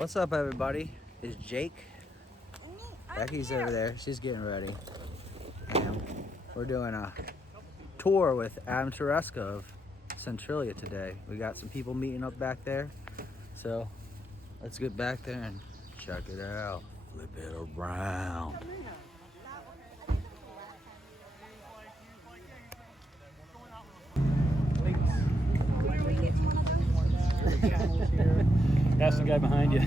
What's up, everybody? Is Jake? Becky's over there. She's getting ready. And we're doing a tour with Adam Tereska of Centralia today. We got some people meeting up back there. So let's get back there and check it out. Flip it around. That's the guy behind you.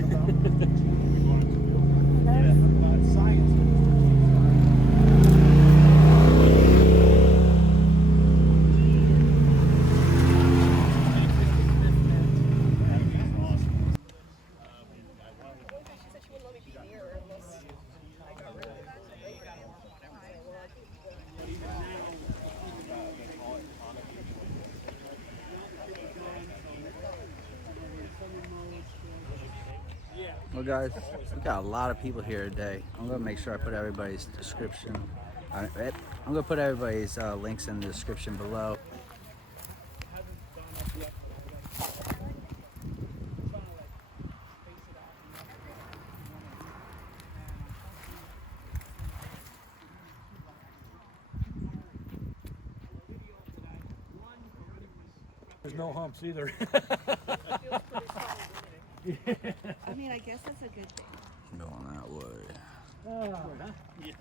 Well, guys, we got a lot of people here today. I'm gonna make sure I put everybody's description. I'm gonna put everybody's links in the description below. There's no humps either. I mean, I guess that's a good thing. Going that way. You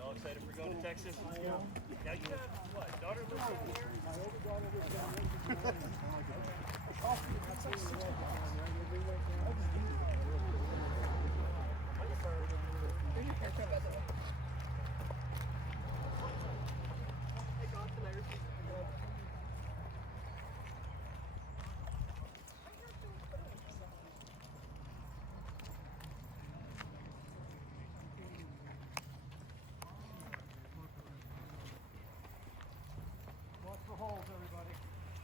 all excited for going to Texas? Let's go. Now you have what? Daughter lives over here? My older daughter lives down here.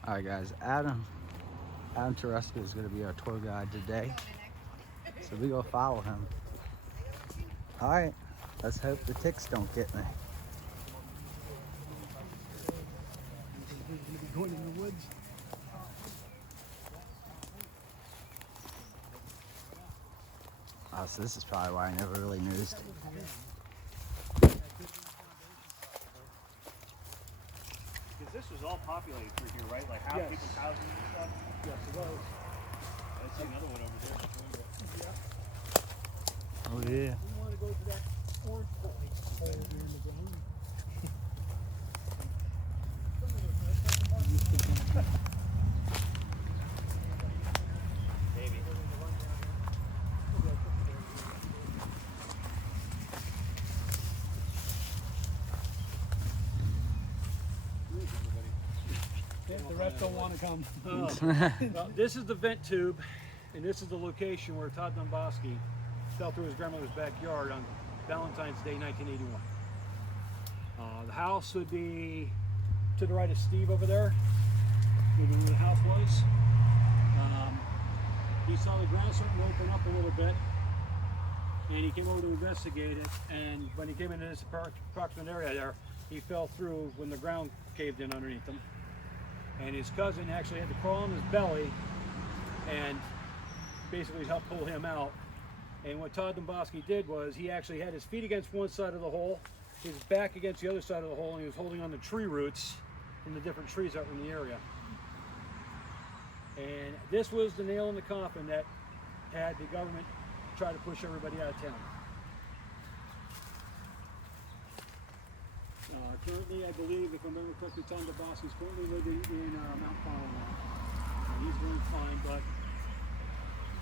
All right, guys. Adam Tereska is gonna be our tour guide today, so we go follow him. All right. Let's hope the ticks don't get me. Going in the woods. Oh, so this is probably why I never really noticed. Because this was all populated through here, right? Like half people's houses and stuff? Yes, it was. I see another one over there. Oh yeah. We want to go to that orange hole here in the ground. Maybe. The rest don't want to come. Well, this is the vent tube, and this is the location where Todd Domboski fell through his grandmother's backyard on Valentine's Day, 1981. The house would be to the right of Steve over there, where the house was. He saw the ground starting to open up a little bit, and he came over to investigate it. And when he came into this approximate area there, he fell through when the ground caved in underneath him. And his cousin actually had to crawl on his belly and basically help pull him out. And what Todd Domboski did was he actually had his feet against one side of the hole, his back against the other side of the hole, and he was holding on the tree roots from the different trees that were in the area. And this was the nail in the coffin that had the government try to push everybody out of town. Currently, I believe, if I remember correctly, Tom Domboski's currently living in Mount Fonnell now. He's doing fine, but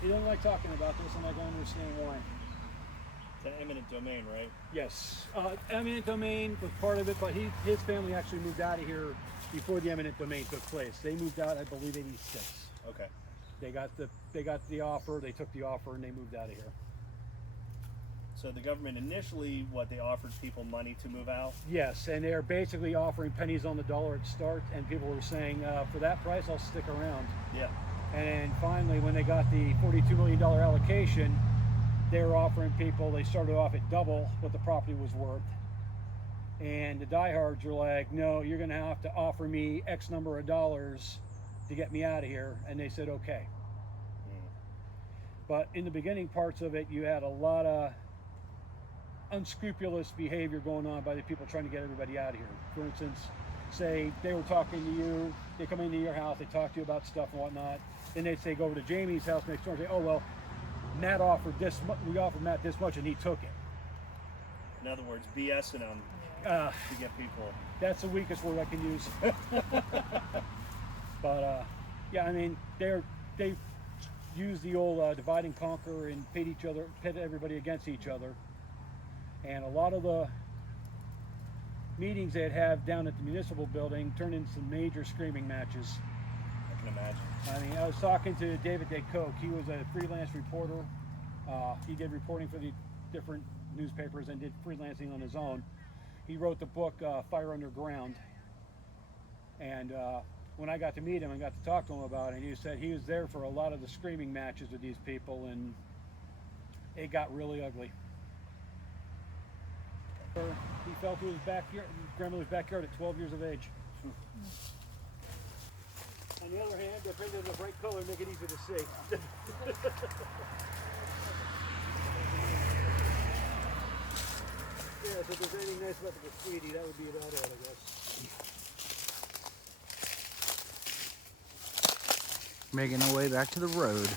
he doesn't like talking about this, and I don't understand why. It's an eminent domain, right? Yes, eminent domain was part of it, but his family actually moved out of here before the eminent domain took place. They moved out, I believe, '86. Okay. They got the offer, they took the offer, and they moved out of here. So the government initially, they offered people money to move out? Yes, and they're basically offering pennies on the dollar at start, and people were saying, for that price, I'll stick around. Yeah. And finally, when they got the $42 million allocation, they were offering people, they started off at double what the property was worth. And the diehards were like, no, you're going to have to offer me X number of dollars to get me out of here. And they said, okay. But in the beginning parts of it, you had a lot of unscrupulous behavior going on by the people trying to get everybody out of here. For instance, say they were talking to you, they come into your house, they talk to you about stuff and whatnot, then they'd say go over to Jamie's house next door and say, oh well, Matt offered this, we offered Matt this much and he took it. In other words, BSing them Uh, to get people. that's the weakest word I can use. But yeah, I mean, they use the old divide and conquer and pit everybody against each other. And a lot of the meetings they'd have down at the municipal building turned into some major screaming matches. I can imagine. I mean, I was talking to David DeCoke. He was a freelance reporter. He did reporting for the different newspapers and did freelancing on his own. He wrote the book Fire Underground. And when I got to meet him and got to talk to him about it, he said he was there for a lot of the screaming matches with these people, and it got really ugly. He fell through his grandmother's backyard at 12 years of age. On the other hand, they're painted in a bright color, make it easy to see. Yeah, so if there's anything nice about the graffiti, that would be about it, I guess. Making our way back to the road.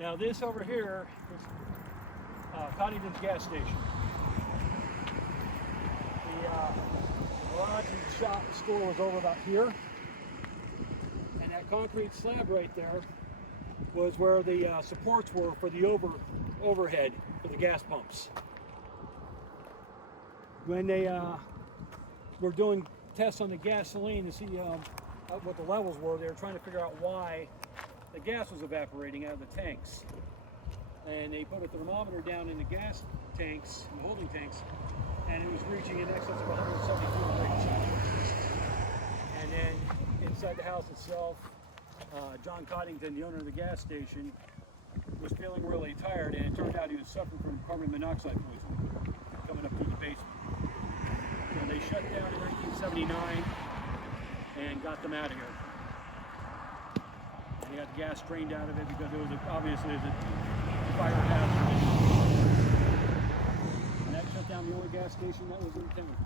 Now this over here is Coddington's gas station. The garage and shop store was over about here. And that concrete slab right there was where the supports were for the overhead for the gas pumps. When they were doing tests on the gasoline to see what the levels were, they were trying to figure out why the gas was evaporating out of the tanks. And they put a thermometer down in the gas tanks, the holding tanks, and it was reaching in excess of 172 degrees. And then inside the house itself, John Coddington, the owner of the gas station, was feeling really tired, and it turned out he was suffering from carbon monoxide poisoning coming up through the basement. So they shut down in 1979 and got them out of here. They got the gas drained out of it because it was obviously a fire hazard. And that shut down the only gas station that was in town.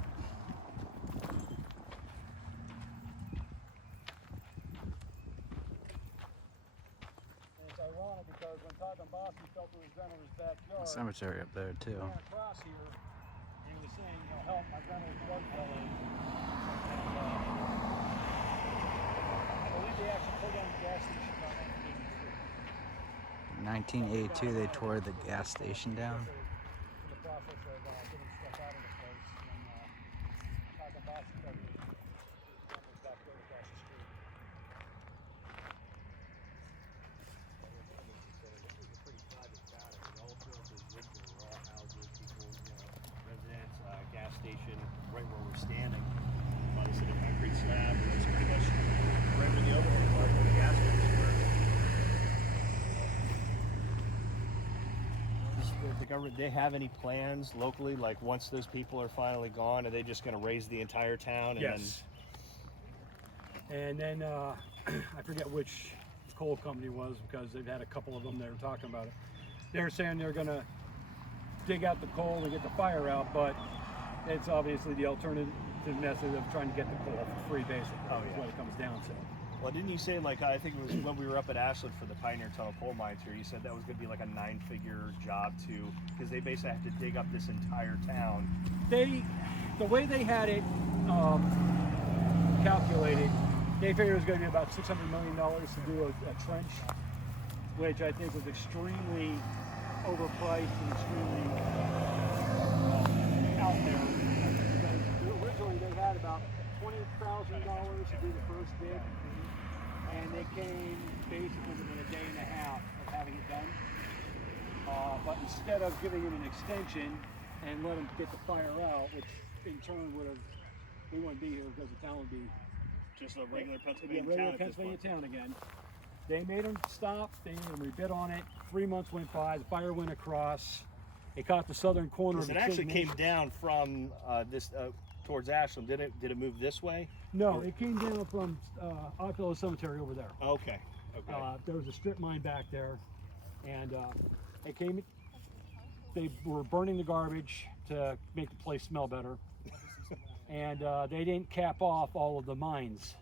And it's ironic because when Todd Domboski fell through his grandmother's backyard, Cemetery up there too. he ran across here and he was saying, you know, help, my grandmother's blood fell in. And, I believe they actually pulled down the gas station about 1983. 1982 they tore the gas station down. In the process of getting stuff out of the place, and Todd Domboski fell through his backyard across the street. This is a pretty private town. I mean, all throughout those woods are all houses, people, residents, gas station, right where we're standing. Obviously, the concrete slab is pretty much right where the overhead part where the gas stations were. Does the government, they have any plans locally, like once those people are finally gone, are they just going to raise the entire town? And Yes. And then I forget which coal company it was because they've had a couple of them that were talking about it. They're saying they're going to dig out the coal and get the fire out, but it's obviously the alternative method of trying to get the coal for free, basically. Oh, That's yeah. what it comes down to. Well, didn't you say, like, I think it was when we were up at Ashland for the Pioneer Tunnel coal mines here, you said that was going to be like a 9-figure job too, because they basically have to dig up this entire town. The way they had it calculated, they figured it was going to be about $600 million to do a trench, which I think was extremely overpriced and extremely out there. Because originally they had about $20,000 to do the first dig, and they came basically within a day and a half of having it done. But instead of giving it an extension and let them get the fire out, which in turn we wouldn't be here because the town would be Just a regular It'd be Pennsylvania a town regular at this Pennsylvania point. town again. They made them stop, we bid on it. 3 months went by, the fire went across. It caught the southern corner of Because the it actually King came Nation. down from this towards Ashland. Did it move this way? No, it came down from Oddfellow Cemetery over there. Okay. Okay. There was a strip mine back there, and it came. They were burning the garbage to make the place smell better, and they didn't cap off all of the mines,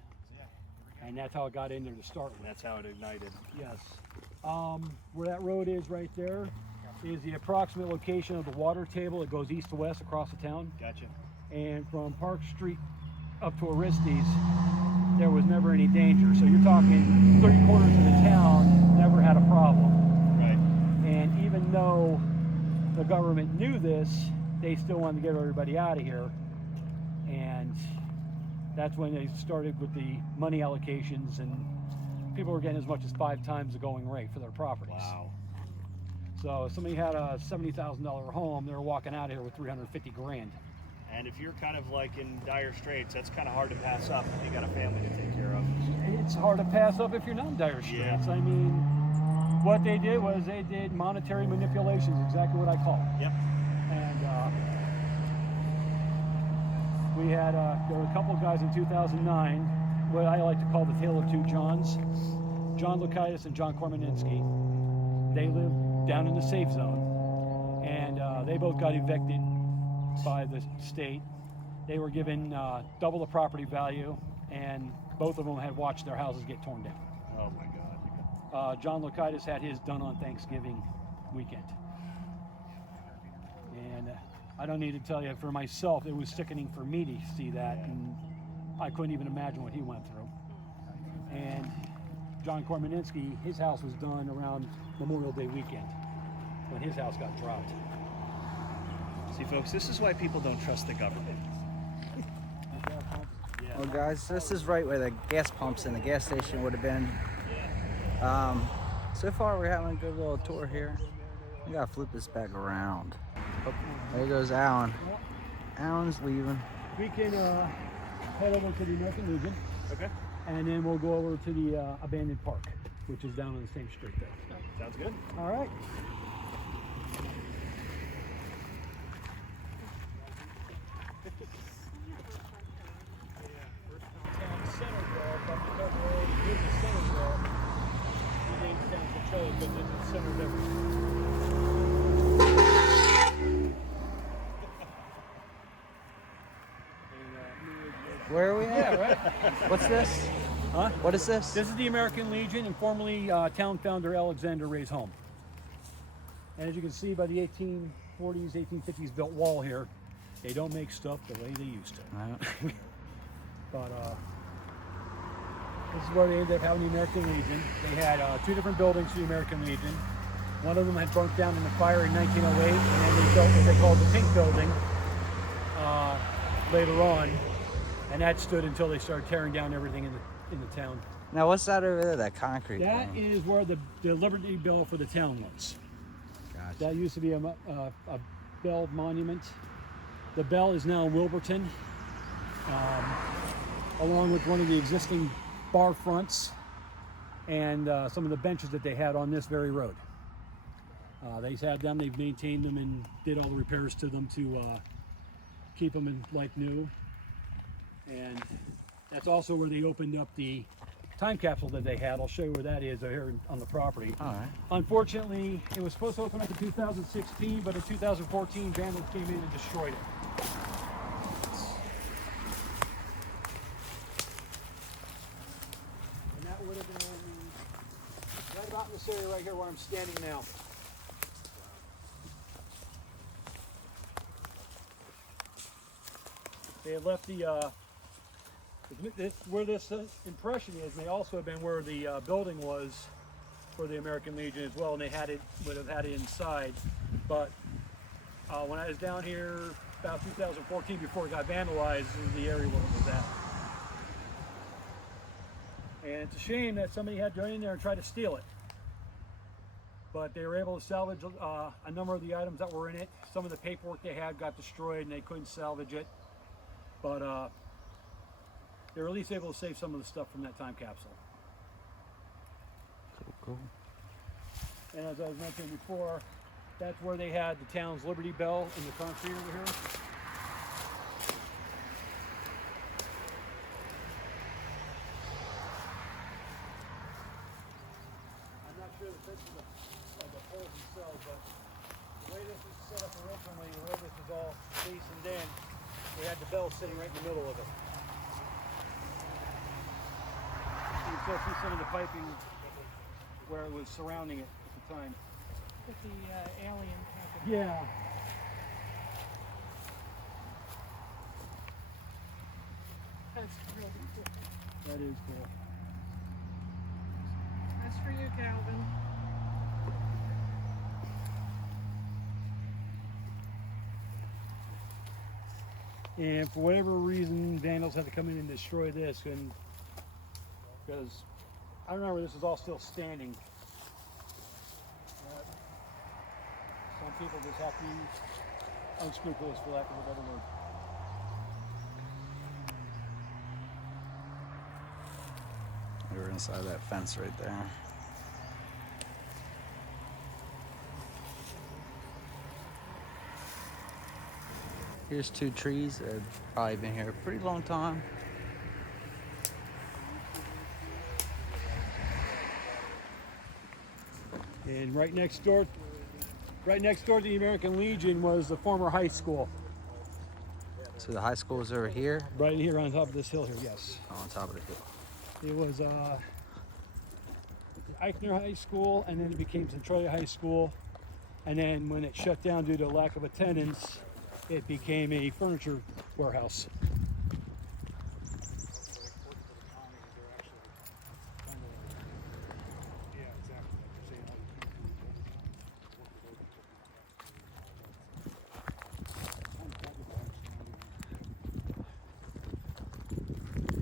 and that's how it got in there to start with. That's how it ignited. Yes. Where that road is right there is the approximate location of the water table. It goes east to west across the town, Gotcha. and from Park Street up to Aristides, there was never any danger. So you're talking 3/4 of the town never had a problem. Right. And even though the government knew this, they still wanted to get everybody out of here. And that's when they started with the money allocations, and people were getting as much as 5 times the going rate for their properties. Wow. So if somebody had a $70,000 home, they were walking out of here with 350 grand. And if you're kind of like in dire straits, that's kind of hard to pass up if you got a family to take care of. It's hard to pass up if you're not in dire straits. Yeah. I mean, what they did was they did monetary manipulations, exactly what I call it. Yep. And we had, there were a couple of guys in 2009, what I like to call the tale of two Johns, John Lukaitis and John Kormaninsky. They lived down in the safe zone, and they both got evicted by the state. They were given double the property value, and both of them had watched their houses get torn down. Oh my God. John Lukaitis had his done on Thanksgiving weekend. And I don't need to tell you, for myself, it was sickening for me to see that, and I couldn't even imagine what he went through. And John Kormaninsky, his house was done around Memorial Day weekend, when his house got dropped. See, folks, this is why people don't trust the government. Yeah. Well, guys, this is right where the gas pumps and the gas station would have been. So far, we're having a good little tour here. We gotta flip this back around. Oh, there goes Alan. Alan's leaving. We can head over to the American Legion, Okay. and then we'll go over to the abandoned park, which is down on the same street there. Sounds good. All right. Town Centralia, but because we're already in the Centralia, we named town Centralia because it's the center of everything. Where are we at? Yeah, right? What's this? Huh? What is this? This is the American Legion, and formerly town founder Alexander Ray's home. And as you can see by the 1840s, 1850s built wall here, they don't make stuff the way they used to. But this is where they ended up having the American Legion. They had 2 different buildings for the American Legion. One of them had burnt down in the fire in 1908, and then they built what they called the Pink Building later on, and that stood until they started tearing down everything in the town. Now, what's that over there? That concrete That thing? is where the Liberty Bell for the town was. Gotcha. That used to be a bell monument. The bell is now in Wilburton, along with one of the existing bar fronts and some of the benches that they had on this very road. They've had them, they've maintained them and did all the repairs to them to keep them in like new. And that's also where they opened up the time capsule that they had. I'll show you where that is here on the property. All right. Unfortunately, it was supposed to open up in 2016, but in 2014, vandals came in and destroyed it. And that would have been right about in this area right here where I'm standing now. They had left where this impression is, may also have been where the building was for the American Legion as well, and they would have had it inside. But when I was down here about 2014, before it got vandalized, this is the area where it was at. And it's a shame that somebody had to go in there and try to steal it. But they were able to salvage a number of the items that were in it. Some of the paperwork they had got destroyed and they couldn't salvage it. But they were at least able to save some of the stuff from that time capsule. Cool. And as I was mentioning before, that's where they had the town's Liberty Bell in the concrete over here. I'm not sure the picture of the poles themselves, but the way this was set up originally, the way this was all facing in, we had the bell sitting right in the middle of it. You can still see some of the piping where it was surrounding it at the time. With the alien package. Yeah. That's really cool. That is cool. That's for you, Calvin. And for whatever reason, vandals had to come in and destroy this, and because I remember this is all still standing. Some people just have to be unscrupulous, for lack of a better word. We're inside that fence right there. Here's two trees that have probably been here a pretty long time. And right next door to the American Legion was the former high school. So the high school is over here, Right here on top of this hill here, yes. on top of the hill. It was Eichner High School, and then it became Centralia High School. And then when it shut down due to lack of attendance, it became a furniture warehouse.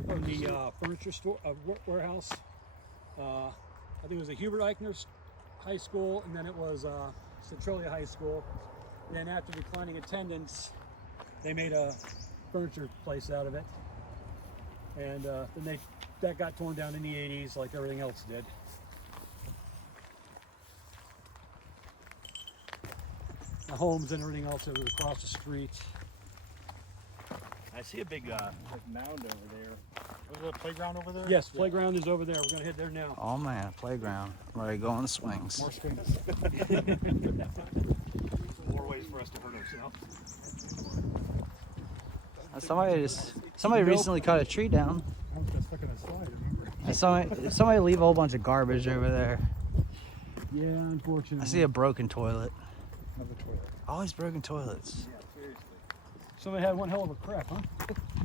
From the furniture store, warehouse, I think it was a Hubert Eichner High School, and then it was Centralia High School. And then after declining attendance, they made a furniture place out of it. And then that got torn down in the 80s like everything else did. The homes and everything else that was across the street. I see a big mound over there. Was there a playground over there? Yes, playground is over there. We're gonna head there now. Oh man, playground. I'm ready to go on the swings. More swings. More ways for us to hurt ourselves. Somebody recently cut a tree down. I was just looking at a slide, remember? And somebody leave a whole bunch of garbage over there. Yeah, unfortunately. I see a broken toilet. Another toilet. Always broken toilets. Yeah, seriously. Somebody had one hell of a crap, huh?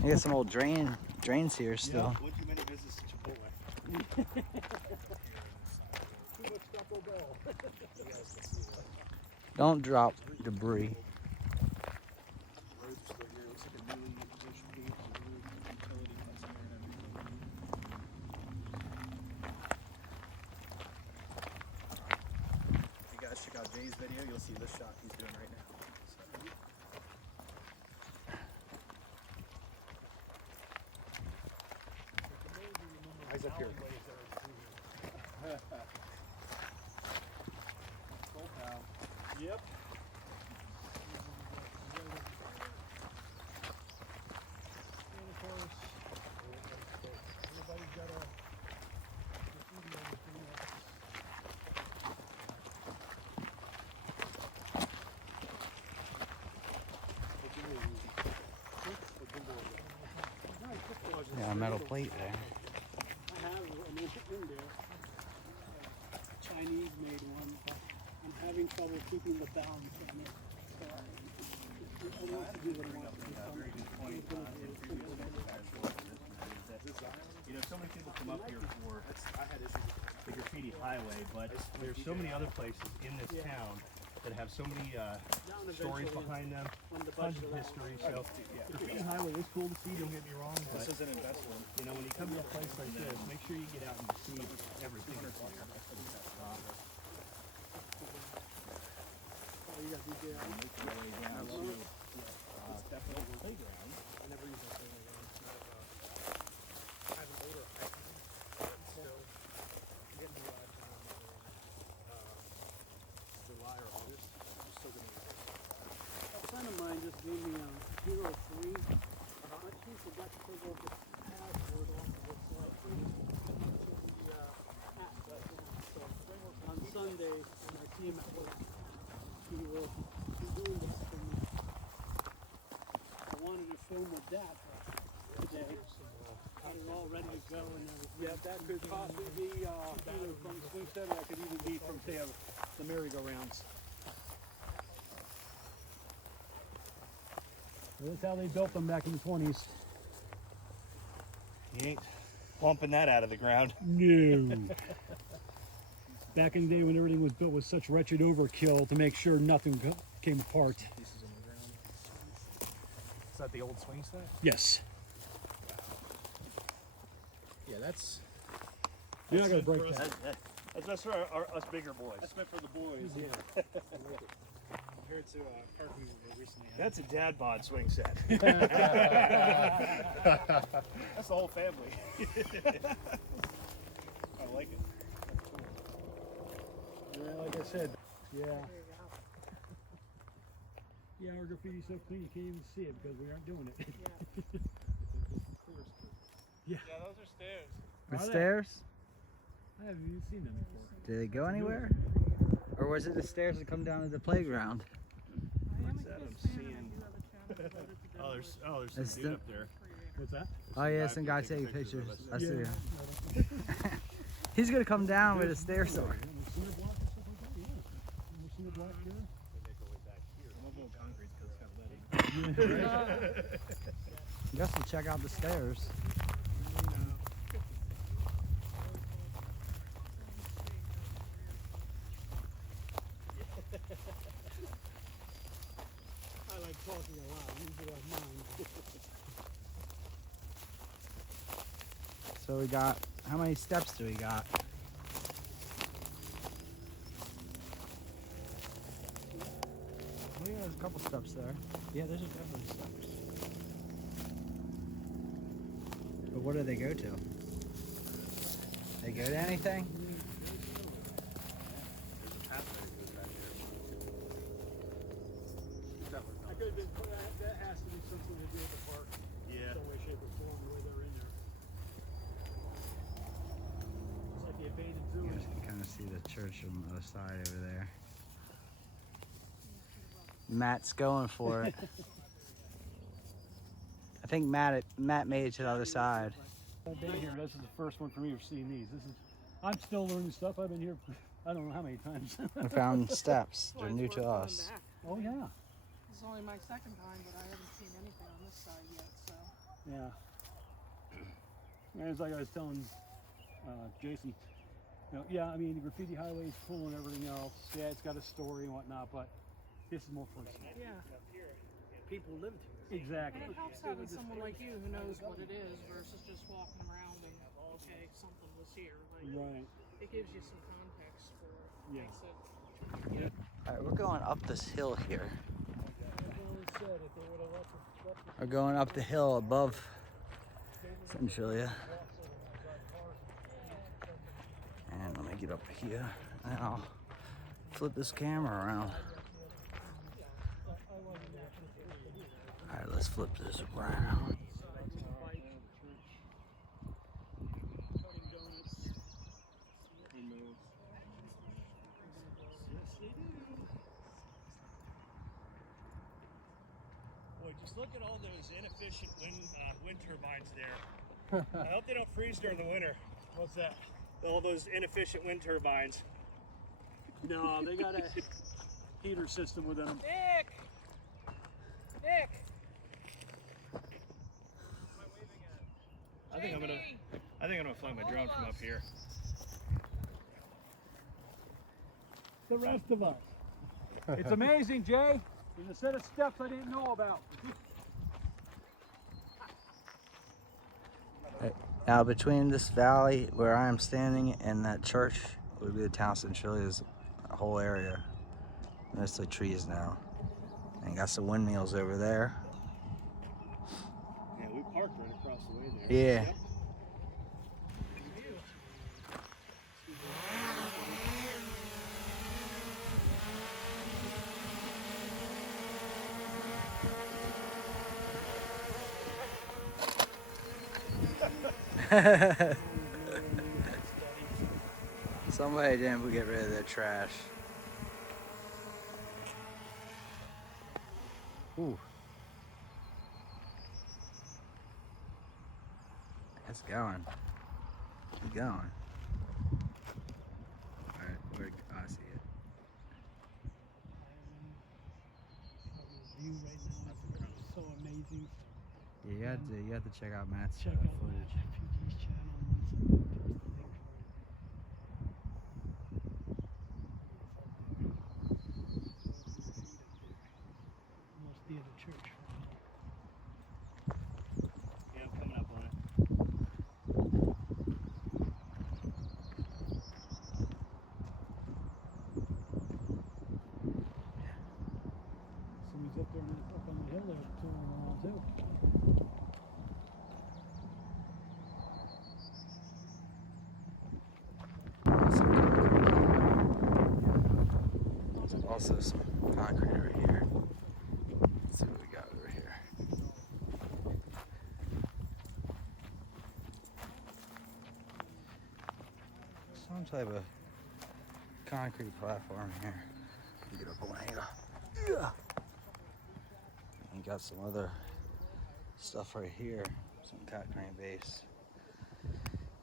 You got some old drains here still. One too many visits to Chipotle. Too much Taco Bell. Don't drop debris. You guys check out Jay's video, you'll see this shot he's doing right now. Eyes up here. Yep. And of course, everybody's got a graffiti on everything else. Yeah, a metal plate there. I have an in there. Chinese made one, but I'm having trouble keeping the balance on it. So I want to do what I want to do. Very good point. You know, so many people come up here for the graffiti highway, but there's so many other places in this town that have so many stories behind them, tons of history. So graffiti highway is cool to see, don't get me wrong, but this is an investment. You know, when you come to a place like this, make sure you get out and see everything that's here. Definitely playground. I never use that playground. that today. They're all ready to go and everything. Yeah, that could possibly be either from the swing set or that could even be from, say, the merry-go-rounds. That's how they built them back in the 20s. You ain't pumping that out of the ground. No. Back in the day when everything was built with such wretched overkill to make sure nothing came apart. Pieces on the ground. Is that the old swing set? Yes. Yeah, that's. You're not going to break that. That's for us bigger boys. That's meant for the boys. Yeah. I like it. Compared to park we recently had. That's a dad bod swing set. That's the whole family. I like it. Yeah, like I said, yeah. Yeah, our graffiti's so clean you can't even see it because we aren't doing it. Yeah, those are stairs. The Are they? stairs? I haven't even seen them before. Did they go anywhere? Or was it the stairs that come down to the playground? What's that I'm seeing? There's some It's dude the- up there. What's that? Oh yeah, some guy taking pictures. I see him. He's gonna come down with a stair saw. Cinder block and stuff like that? Yeah. Cinder block there? I'm a little concrete because it's got letting. Guess we'll check out the stairs. I like talking a lot. Usually I mind. So we got, how many steps do we got? Oh yeah, there's a couple steps there. Yeah, there's definitely steps. But what do they go to? They go to anything? I could have been, that has to be something to do with the park. Yeah. Some way, shape, or form, the way they're in there. It's like the abated You village. can kind of see the church on the other side over there. Matt's going for it. I think Matt made it to the other side. I've been here. This is the first one for me of seeing these. I'm still learning stuff. I've been here for, I don't know how many times. We found steps. They're Well, new it's to worth going us. back. Oh yeah, This is only my second time, but I haven't seen anything on this side yet, so. yeah. And it's like I was telling Jason, yeah, I mean the graffiti highway is cool and everything else. Yeah, it's got a story and whatnot, but this is more personal. Yeah. People lived here. Exactly. And it helps having someone like you who knows what it is versus just walking around and, okay, something was here. Like, Right. it gives you some context for it. Yeah. Makes it, Alright, we're going up this hill here. We're going up the hill above Centralia. And let me get up here and I'll flip this camera around. Alright, let's flip this around. Boy, just look at all those inefficient wind turbines there. I hope they don't freeze during the winter. What's that? All those inefficient wind turbines. No, they got a heater system with them. Nick! Nick! I think I'm gonna fly my drone from up here. The rest of us. It's amazing, Jay. There's a set of steps I didn't know about. Now between this valley where I am standing and that church would be the town of Centralia's whole area. Mostly trees now. And got some windmills over there. Yeah, we parked right across the way there. Yeah. Yep. Somebody didn't get rid of their trash. Ooh. It's going. It's going. Alright, I see it. The view right now is so amazing. Yeah, you have to check out Matt's Check out footage. PG's channel and then post the link for it. Almost near the church. Yeah, I'm coming up on it. Somebody's up there up on the hill there touring around too. There's also some concrete over here. Let's see what we got over here. Some type of concrete platform here. Get up on angle. Yeah. And got some other stuff right here. Some cat crane base.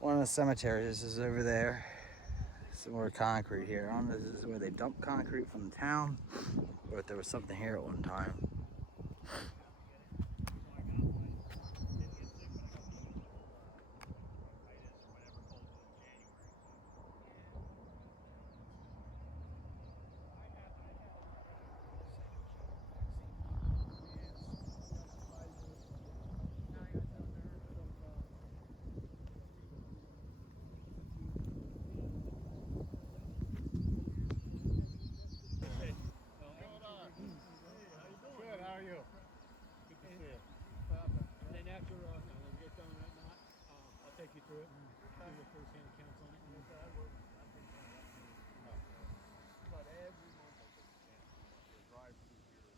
One of the cemeteries is over there. Some more concrete here. I don't know if this is where they dump concrete from the town or if there was something here at one time. Good, how are you? Good to see you. And then after we get done with that knot, I'll take you through it and give you a first-hand accounts on it. But every month I take a chance to drive through here.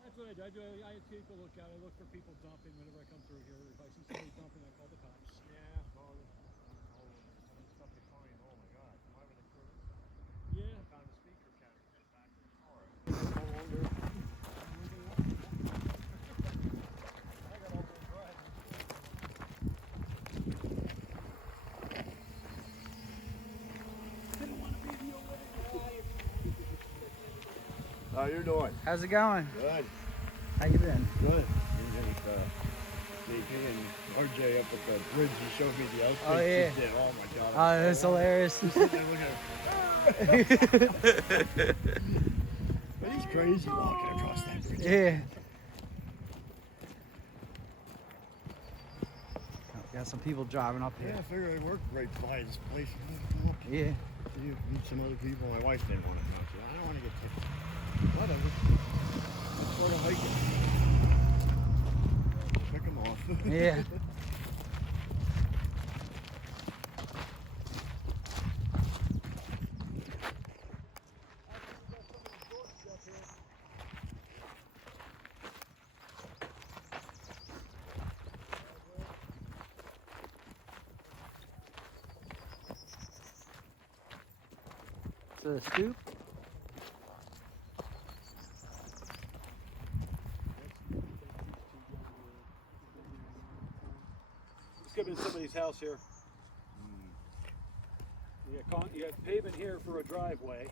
That's what I do. I take a look out. I look for people dumping whenever I come through here. If I see somebody dumping, I call the cops. Yeah, well, some of the stuff you find, oh my God. Why would they throw this stuff? Yeah. On the speaker cabinet back in the car. No longer. I got all the drive. How you doing? How's it going? Good. How you been? Good. JP and RJ up at the bridge, he showed me the outfits Oh, yeah. he did. Oh my God. Oh, that's hilarious. But he's crazy walking across that bridge. Yeah. Got some people driving up Yeah, here. I figured I worked right by this place. Come up, Yeah. you meet some other people. My wife didn't want to come. She said, I don't want to get ticked. Whatever. Let's go to hiking. Pick them off. Yeah. So the stoop. Let's get in somebody's house here. You got pavement here for a driveway.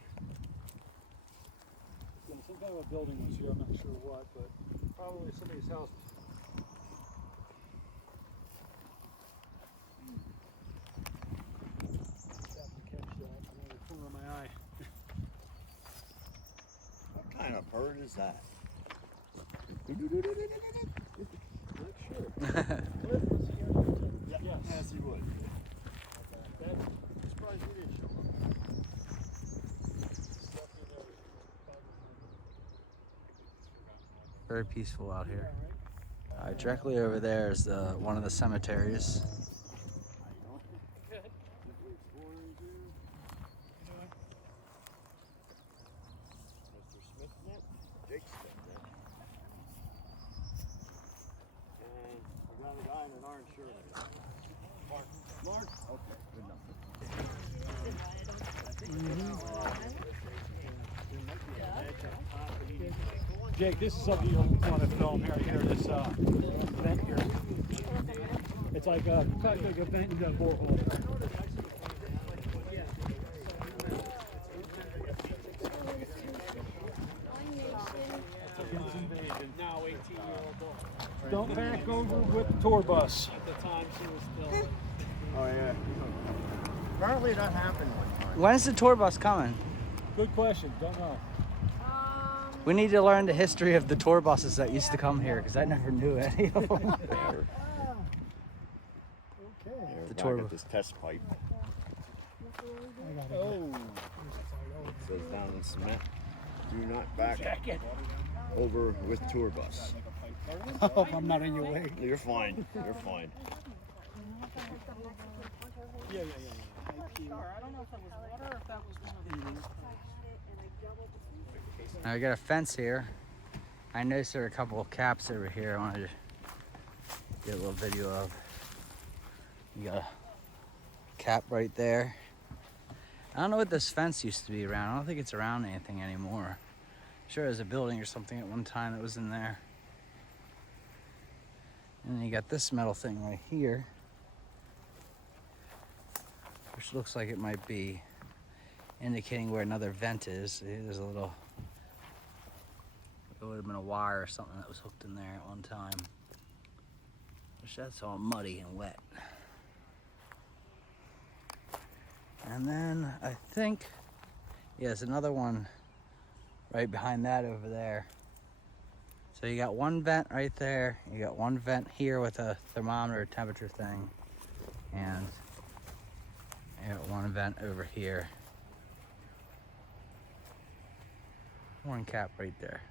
Some kind of a building was here, I'm not sure what, but probably somebody's house. Happened to catch that out of the corner of my eye. What kind of bird is that? Not sure. Yeah, Yes. yes, he would. That, I'm surprised he didn't show up. Very peaceful out here. Directly over there is one of the cemeteries. Mr. Smith net, Jake's been there. And we got a guy in an orange shirt. Mark. Mark? Okay, good enough. Jake, this is something you'll want to film here. This vent here. It's like a vent in a borehole. Now 18-year-old boy. Don't back over with the tour bus. At the time, she was still. Oh yeah. Apparently that happened one time. When's the tour bus coming? Good question. Don't know. We need to learn the history of the tour buses that used to come here, because I never knew any of them. The tour- at this test pipe. Oh. It says down in cement. Do not back over with tour bus. Oh, I'm not in your way. You're fine. You're fine. Yeah. I don't know if that was water or if that was one of these. Now we got a fence here. I noticed there are a couple of caps over here I wanted to get a little video of. You got a cap right there. I don't know what this fence used to be around. I don't think it's around anything anymore. I'm sure there's a building or something at one time that was in there. And then you got this metal thing right here, which looks like it might be indicating where another vent is. See, there's a little, it would have been a wire or something that was hooked in there at one time. Which that's all muddy and wet. And then I think, yeah, there's another one right behind that over there. So you got one vent right there, you got one vent here with a thermometer temperature thing, and you got one vent over here. One cap right there.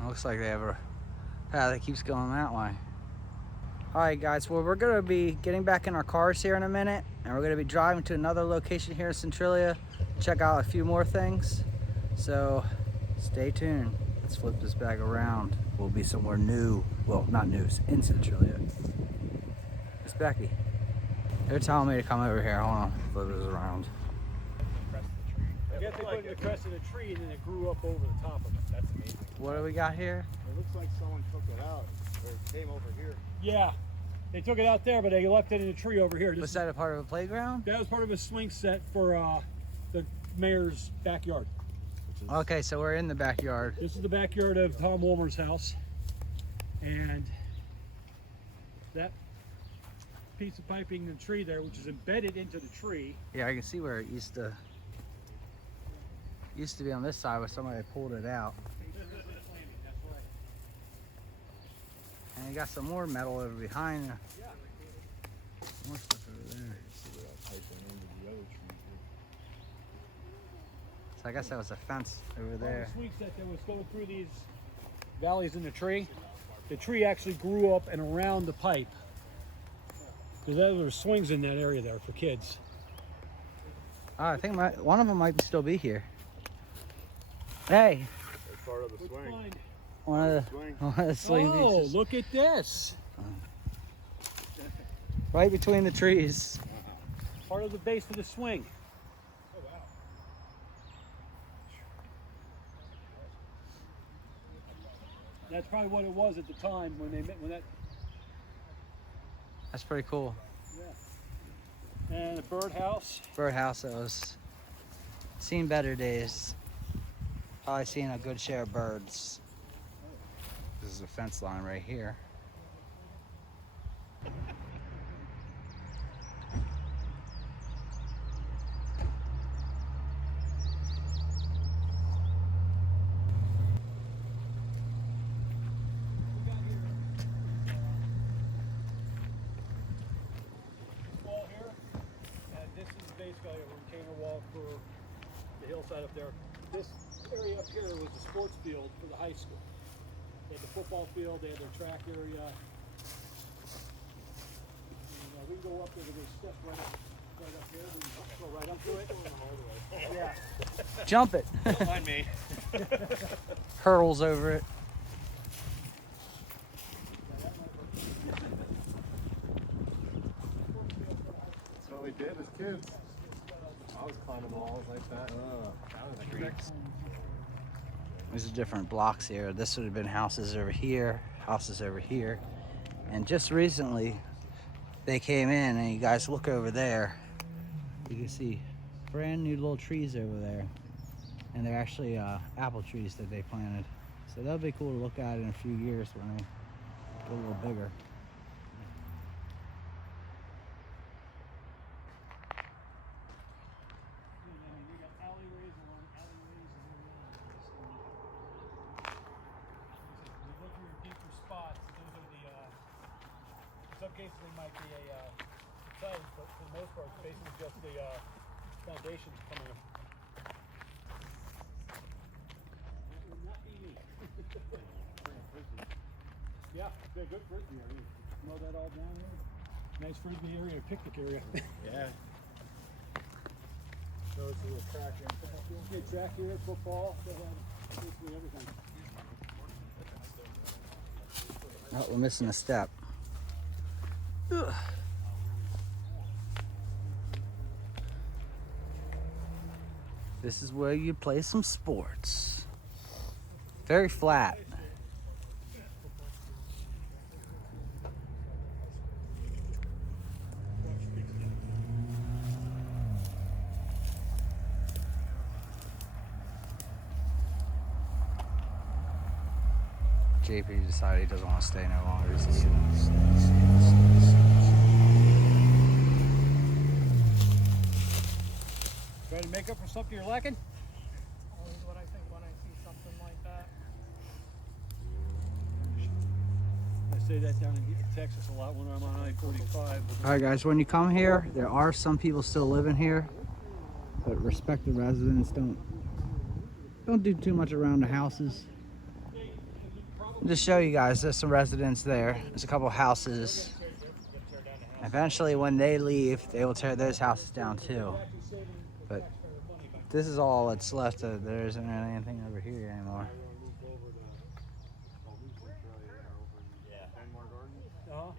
It looks like they have a path that keeps going that way. Alright guys, well we're going to be getting back in our cars here in a minute, and we're going to be driving to another location here in Centralia to check out a few more things. So stay tuned. Let's flip this bag around. We'll be somewhere new. Well, not new, in Centralia. It's Becky. They're telling me to come over here. Hold on, flip this around. I guess they put it in the crest of the tree and then it grew up over the top of it. That's amazing. What do we got here? It looks like someone took it out or it came over here. Yeah, they took it out there, but they left it in a tree over here. Was that a part of a playground? That was part of a swing set for the mayor's backyard. Okay, so we're in the backyard. This is the backyard of Tom Wolmer's house, and that piece of piping in the tree there, which is embedded into the tree. Yeah, I can see where it used to be on this side, where somebody pulled it out. And you got some more metal over behind. More stuff over there. So I guess that was a fence over there. The swing set that was going through these valleys in the tree actually grew up and around the pipe. Because there were swings in that area there for kids. Oh, I think one of them might still be here. Hey, It's part of the swing. one of the swing Oh, pieces. look at this. Right between the trees. Part of the base of the swing. Oh wow. That's probably what it was at the time when they met, when that, That's pretty cool. and a birdhouse. Birdhouse that was seen better days. Probably seen a good share of birds. This is a fence line right here. Wall here, and this is basically a retainer wall for the hillside up there. This area up here was the sports field for the high school. They had the football field, they had their track area. And, we can go up there, there's a step right up here. We can go right up to it. Yeah. Jump it. Don't mind me. Hurdles over it. That's what we did as kids. I was on the walls like that. There's different blocks here. This would have been houses over here, houses over here. And just recently, they came in, and you guys look over there. You can see brand new little trees over there. And they're actually apple trees that they planted. So that'll be cool to look at in a few years when they get a little bigger. You got alleyways along alleyways and you look for your deeper spots. Those are the. In some cases, they might be a tubs, but for the most part, it's basically just the foundations coming up. That would not be me. Yeah, it's a good frisbee area. Mow that all down here. Nice frisbee area, picnic area. Yeah. Those a little crack in. Okay, track here, football, they have basically everything. Oh, we're missing a step. Ugh. This is where you play some sports. Very flat. JP decided he doesn't want to stay no longer. Try to make up for something you're lacking? Always what I think when I see something like that. I say that down in Texas a lot when I'm on I-45. All right, guys, when you come here, there are some people still living here, but respect the residents. Don't do too much around the houses. Just show you guys, there's some residents there. There's a couple houses. Eventually, when they leave, they will tear those houses down too. But this is all that's left. There isn't really anything over here anymore. Uh-huh.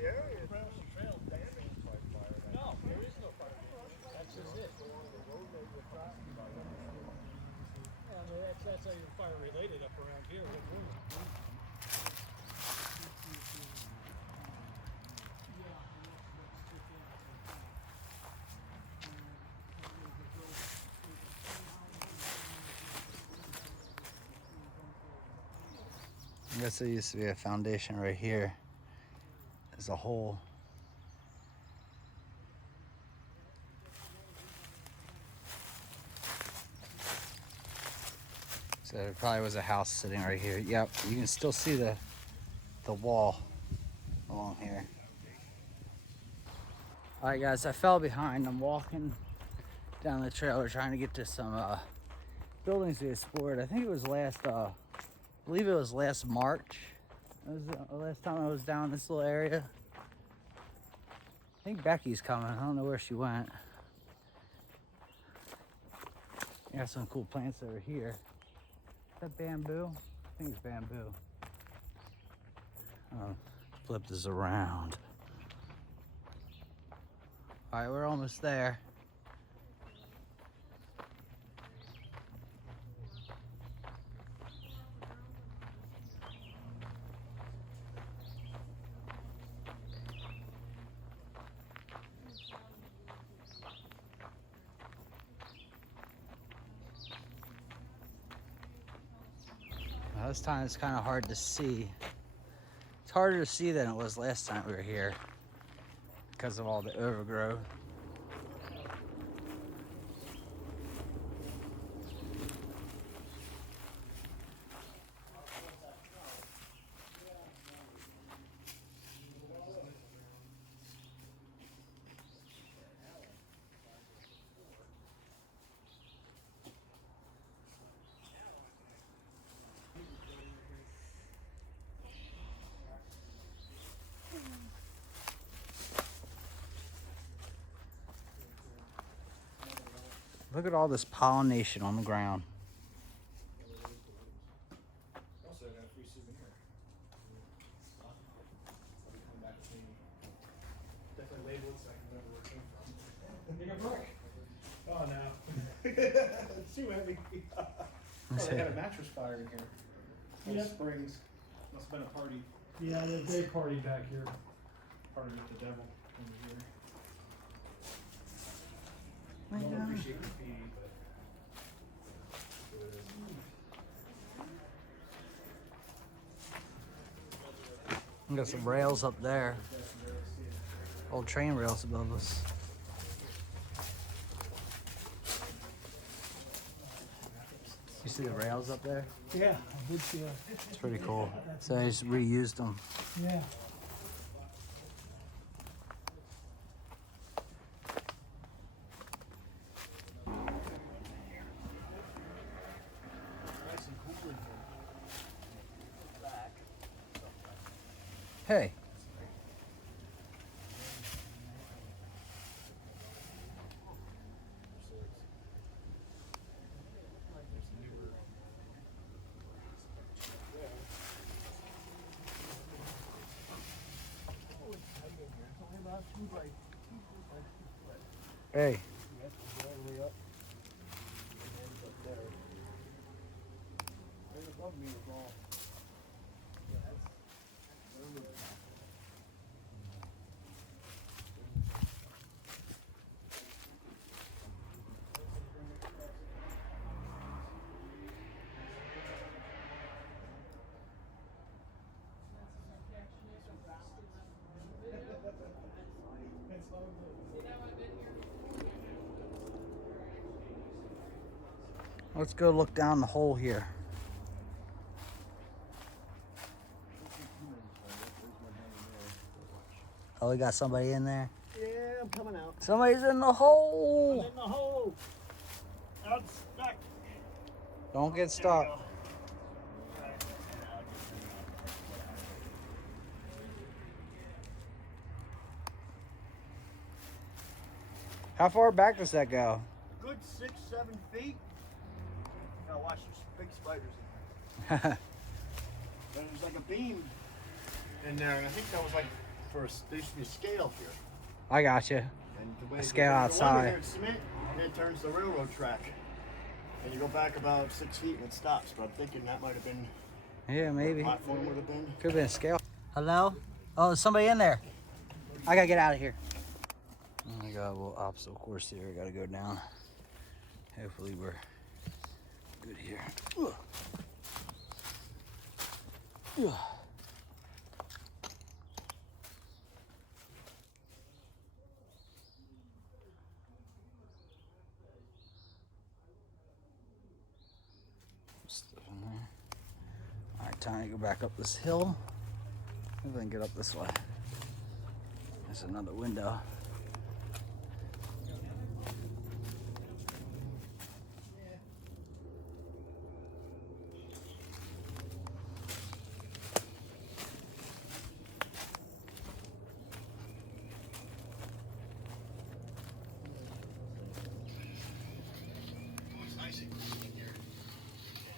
Yeah. No, there is no fire. That's just it. Yeah, I mean, that's how you're fire related up around here. I guess there used to be a foundation right here. There's a hole. So there probably was a house sitting right here. Yep, you can still see the wall along here. All right, guys, I fell behind. I'm walking down the trailer trying to get to some buildings we explored. I think it was I believe it was last March. That was the last time I was down this little area. I think Becky's coming. I don't know where she went. Got some cool plants over here. Is that bamboo? I think it's bamboo. Oh, flip this around. All right, we're almost there. Now, this time it's kind of hard to see. It's harder to see than it was last time we were here because of all the overgrowth. Look at all this pollination on the ground. Also, I got a free souvenir. Definitely labeled so I can remember where it came from. Take a break. Oh no. She went me. Oh, they had a mattress fire in here. In Yeah. Springs. Must have been a party. Yeah, there's a big party back here. Party with the devil over here. My Don't God. appreciate graffiti, but. We got some rails up there. Old train rails above us. You see the rails up there? Yeah, I did see that. It's pretty cool. So I just reused them. Yeah. Hey. Hey. Let's go look down the hole here. Oh, we got somebody in there. Yeah, I'm coming out. Somebody's in the hole. I'm in the hole. I'm stuck. Don't get stuck. How far back does that go? Good 6-7 feet. Gotta watch, there's big spiders in there. And there's like a beam in there, and I think that was like there used to be a scale here. I got you. And the way A scale outside. Here, it's cement, and it turns the railroad track. And you go back about 6 feet and it stops. But I'm thinking that might have been Yeah, where maybe. the platform would have been. Could have been a scale. Hello? Oh, there's somebody in there. I gotta get out of here. Oh my God, a little obstacle course here. I gotta go down. Hopefully we're good here. Ugh. Ugh. Stuff in there. All right, time to go back up this hill. Maybe I can get up this way. There's another window. It's nice and cool in here.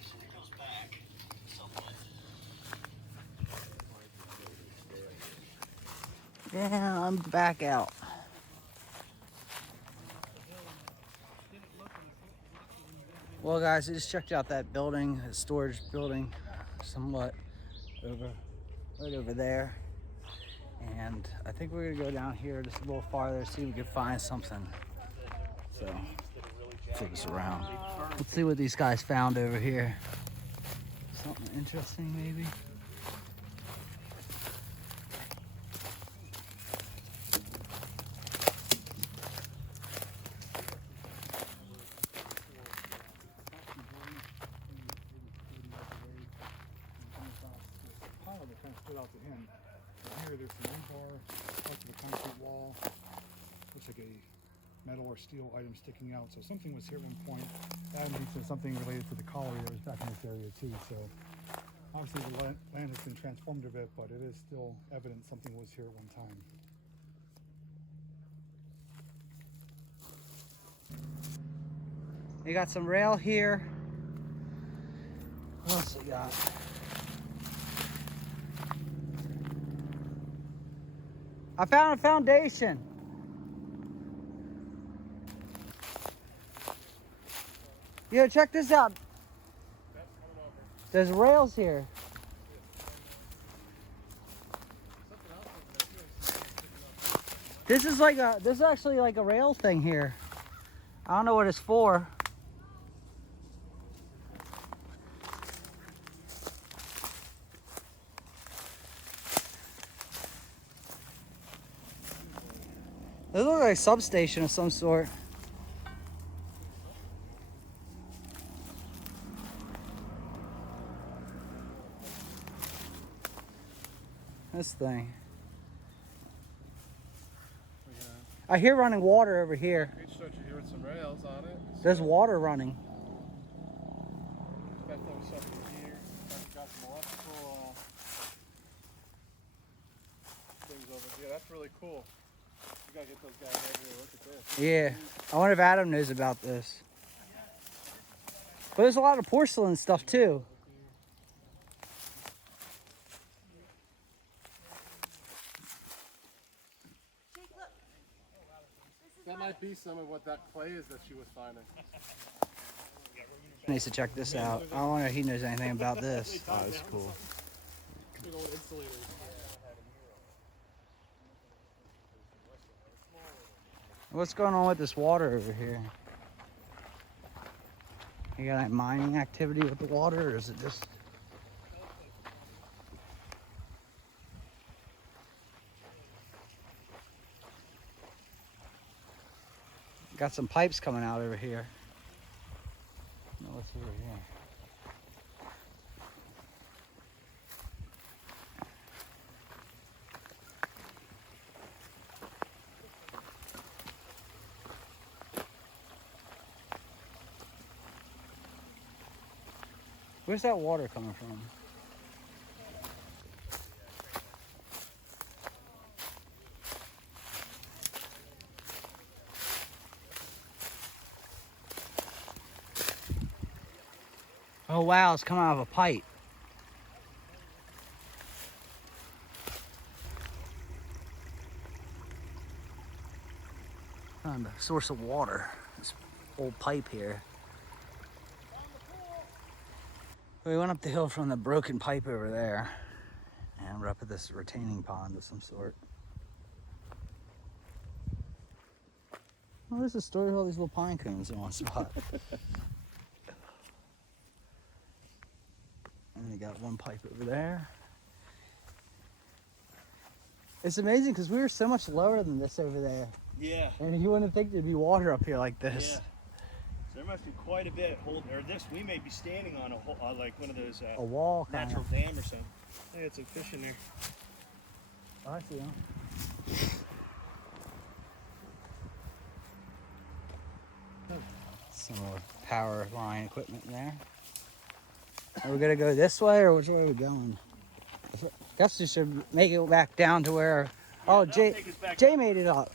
So it goes back somewhat. Yeah, I'm back out. Well, guys, I just checked out that building, a storage building, somewhat right over there. And I think we're gonna go down here just a little farther, see if we can find something. So, flip us around. Let's see what these guys found over here. Something interesting, maybe. Pile that kind of stood out to him. And here, there's some rebar, parts of a concrete wall. Looks like a metal or steel item sticking out. So something was here at one point. That means there's something related to the colliery that was back in this area too. So obviously the land has been transformed a bit, but it is still evident something was here at one time. We got some rail here. What else we got? I found a foundation. Yo, check this out. There's rails here. This is actually like a rail thing here. I don't know what it's for. This looks like a substation of some sort. This thing. I hear running water over here. You start to hear some rails on it. There's water running. Got those up in here. Got some electrical things over here. That's really cool. You gotta get those guys over here. Look at this. Yeah. I wonder if Adam knows about this. But there's a lot of porcelain stuff too. That might be some of what that clay is that she was finding. Needs to check this out. I wonder if he knows anything about this. Oh, that's cool. Big old insulators. What's going on with this water over here? You got like mining activity with the water, or is it just... Got some pipes coming out over here. No, what's over here? Where's that water coming from? Oh wow, it's coming out of a pipe. Found a source of water. This old pipe here. We went up the hill from the broken pipe over there, and we're up at this retaining pond of some sort. Well, there's a story of all these little pine cones in one spot. And we got one pipe over there. It's amazing because we were so much lower than this over there. Yeah. And you wouldn't think there'd be water up here like this. Yeah. So there must be quite a bit holding, or this, we may be standing on a like one of those A wall kind natural of. dam or something. I got some fish in there. Oh, I see them. Some more power line equipment there. Are we gonna go this way, or which way are we going? I guess we should make it back down to where. Oh, Jay made it up.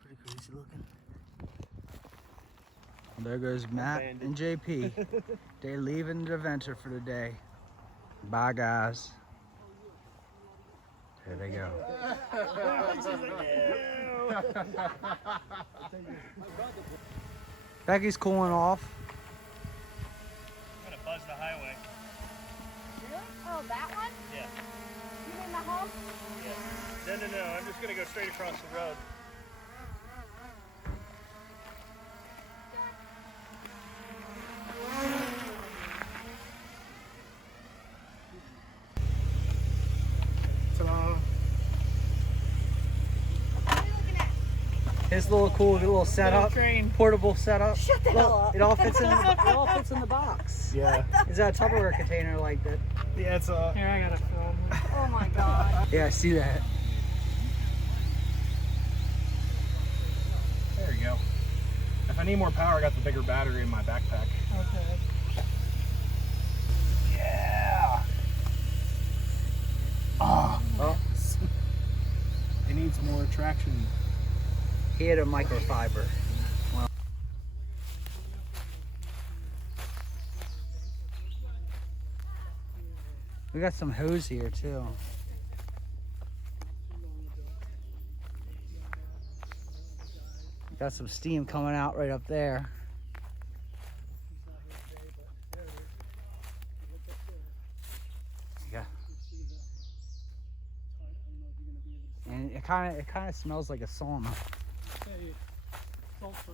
Pretty crazy looking. Well, there goes Matt and JP. They're leaving the adventure for the day. Bye, guys. There they go. Becky's cooling off. I'm gonna buzz the highway. Really? Oh, that one? Yeah. You mean the hump? Yeah. No. I'm just gonna go straight across the road. Ta-da. What are you looking at? His little cool little setup, portable setup. Shut the hell up. It all fits in the box. Yeah. Is that a Tupperware container like that? Yeah, it's a. Here, I gotta film. Oh my god. Yeah, I see that. There you go. If I need more power, I got the bigger battery in my backpack. Okay. Yeah. Oh. It needs more traction. He had a microfiber. Well, we got some hose here too. Got some steam coming out right up there. He's not here today, but there it is. You look up there, Yeah. you can see the I don't know if you're gonna be able to see. And it kind of smells like a sauna. Say sulfur.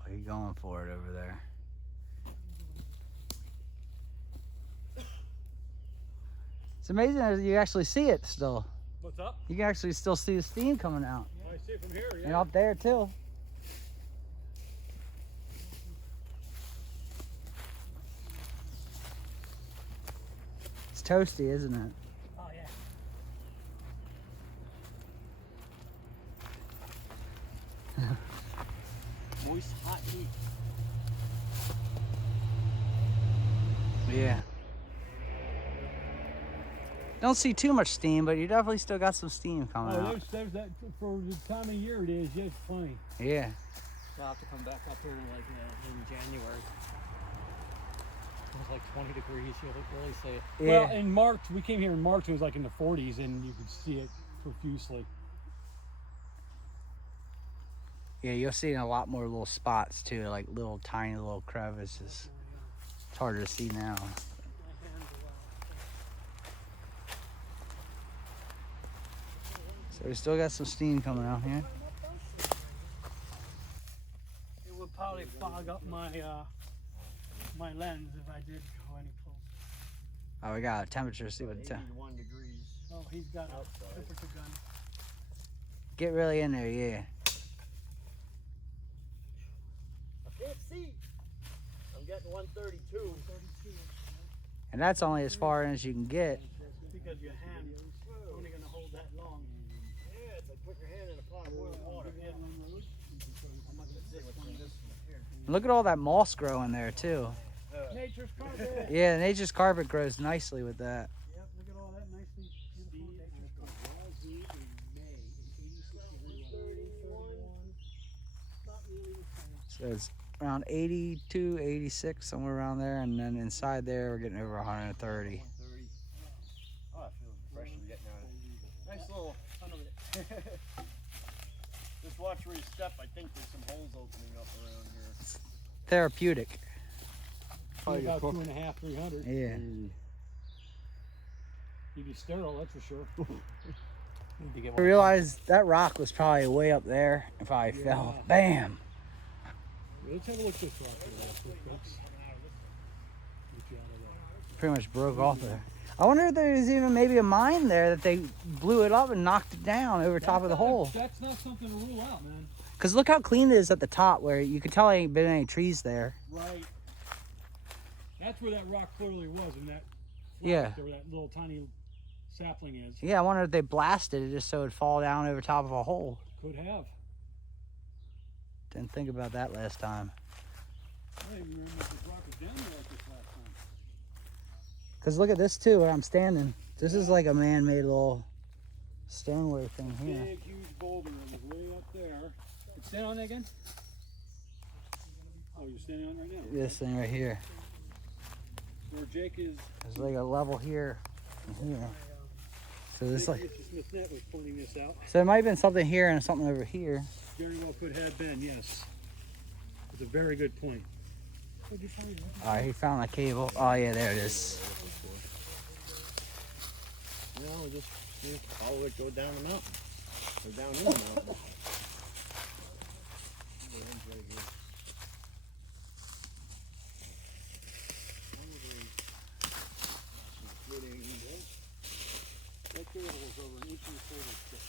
Oh, you're going for it over there. It's amazing that you actually see it still. What's up? You can actually still see the steam coming out. I see it from here, And up there too. It's toasty, isn't it? Oh yeah. Moist, hot heat. Yeah. Don't see too much steam, but you definitely still got some steam coming Oh, out. there's that for the time of year it is. Yes, plenty. Yeah. We'll have to come back up here like in January. It was like 20 degrees. You'll really see it. Yeah. Well, in March, we came here in March. It was like in the 40s, and you could see it profusely. Yeah, you'll see in a lot more little spots too, like little tiny little crevices. It's harder to see now. So we still got some steam coming out here. It would probably fog up my my lens if I did go any closer. Oh, we got a temperature. See what it's. 81 degrees. Oh, he's got a temperature gun. Get really in there, yeah. I can't see. I'm getting 132. And that's only as far in as you can get. Because your hand is only going to hold that long. Yeah, it's like putting your hand in a pot of boiling water. Yeah. Look at all that moss growing there too. Nature's carpet. Yeah, nature's carpet grows nicely with that. Yep, look at all that nicely beautiful nature's carpet. So it's around 82, 86, somewhere around there. And then inside there, we're getting over 130. Oh, I feel refreshing getting out of it. Nice little ton of it. Just watch where you step. I think there's some holes opening up around here. Therapeutic. Probably about 250, 300. Yeah. You'd be sterile, that's for sure. I realized that rock was probably way up there and probably fell. Bam! Let's have a look at this rock here real quick, folks. Get you out of there. Pretty much broke off there. I wonder if there's even maybe a mine there that they blew it up and knocked it down over top of the hole. That's not something to rule out, man. Because look how clean it is at the top where you can tell there ain't been any trees there. Right. That's where that rock clearly was, in that Yeah. where that little tiny sapling is. Yeah, I wonder if they blasted it just so it'd fall down over top of a hole. Could have. Didn't think about that last time. I don't even remember if this rock was down there like this last time. Because look at this too, where I'm standing. This is like a man-made little stoneware thing here. Big, huge boulder that was way up there. Stand on it again? Oh, you're standing on it right now? This thing right here. Where Jake is. There's like a level here and here. So this Jake like, Smith Net was pointing this out. so it might have been something here and something over here. Very well could have been, yes. It's a very good point. All right, he found a cable. Oh yeah, there it is. You know, we just follow it, go down the mountain. Go down in the mountain. That cable was over an inch and a quarter thick.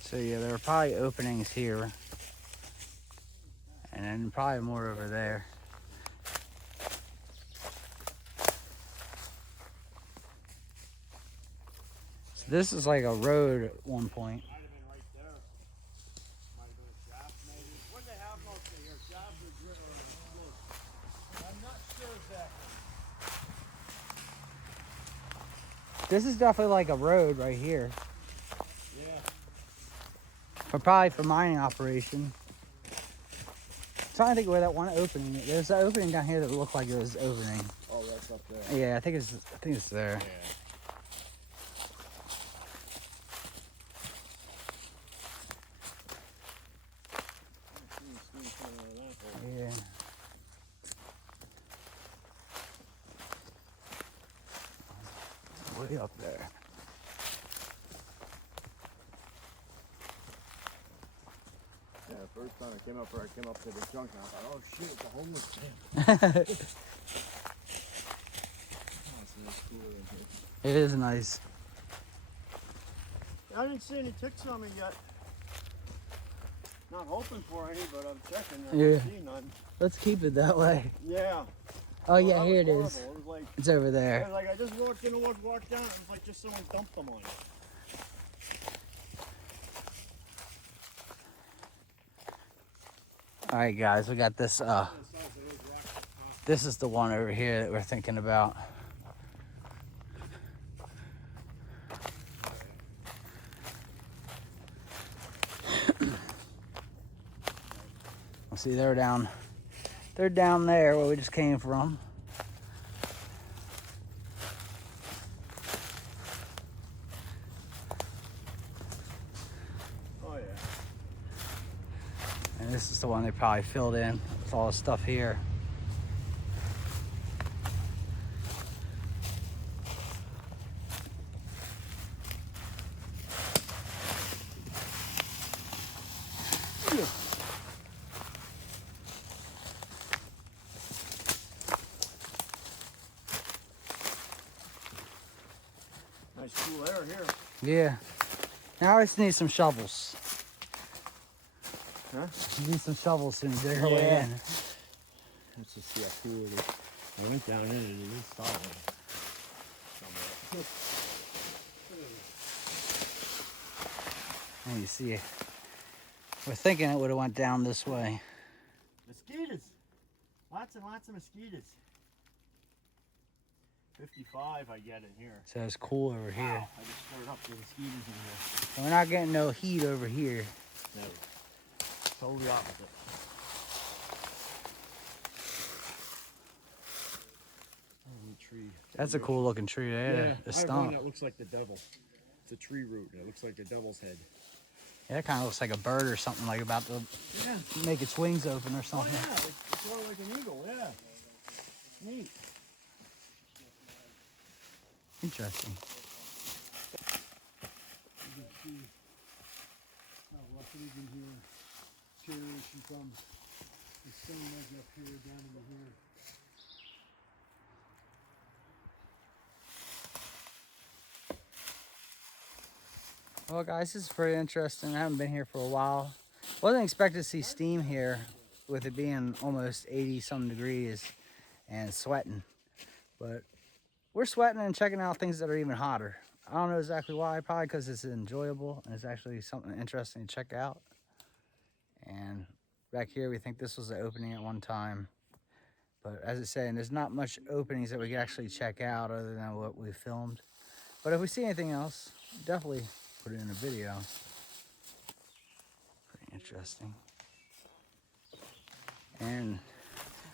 So yeah, there were probably openings here. And then probably more over there. So this is like a road at one point. Might have been right there. Might have been a shaft maybe. What do they have mostly here? Shaft or drill or slope? I'm not sure exactly. This is definitely like a road right here. Yeah. Probably for mining operation. Trying to think where that one opening is. There's an opening down here that looked like it was opening. Oh, that's up there. Yeah, I think it's there. Yeah. Yeah. Way up there. Yeah, first time I came up here, I came up to the junk and I thought, oh shit, it's a homeless camp. Oh, it's nice cooler in here. It is nice. I didn't see any ticks on me yet. Not hoping for any, but I'm checking. I Yeah. don't see none. Let's keep it that way. Yeah. Oh yeah, that here it was is. horrible. It was like, It's over I there. was like, I just walked in and walked down. It was like just someone dumped them on you. All right, guys, we got this. This is the one over here that we're thinking about. See, they're down there where we just came from. Oh yeah. And this is the one they probably filled in with all the stuff here. Nice cool air here. Yeah. Now I just need some shovels. Huh? You need some shovels to dig our way Yeah. in. Let's just see how cool it is. I went down in it, it is solid. And you see, we're thinking it would have went down this way. Mosquitoes. Lots and lots of mosquitoes. 55 I get in here. So it's cool over here. Wow, I just stirred up the mosquitoes in here. We're not getting no heat over here. No. Totally opposite. Oh, tree. That's a cool looking tree there. Yeah, The I have one stump. that looks like the devil. It's a tree root and it looks like the devil's head. Yeah, it kind of looks like a bird or something, like about to Yeah. make its wings open or Oh something. yeah, it's more like an eagle, yeah. Neat. Interesting. You can see how rough it is in here. Deterioration from the stone ledge up here down into here. Well, guys, this is pretty interesting. I haven't been here for a while. Wasn't expecting to see steam here with it being almost 80-some degrees and sweating. But we're sweating and checking out things that are even hotter. I don't know exactly why. Probably because it's enjoyable and it's actually something interesting to check out. And back here, we think this was the opening at one time. But as I say, there's not much openings that we can actually check out other than what we filmed. But if we see anything else, definitely put it in a video. Pretty interesting. And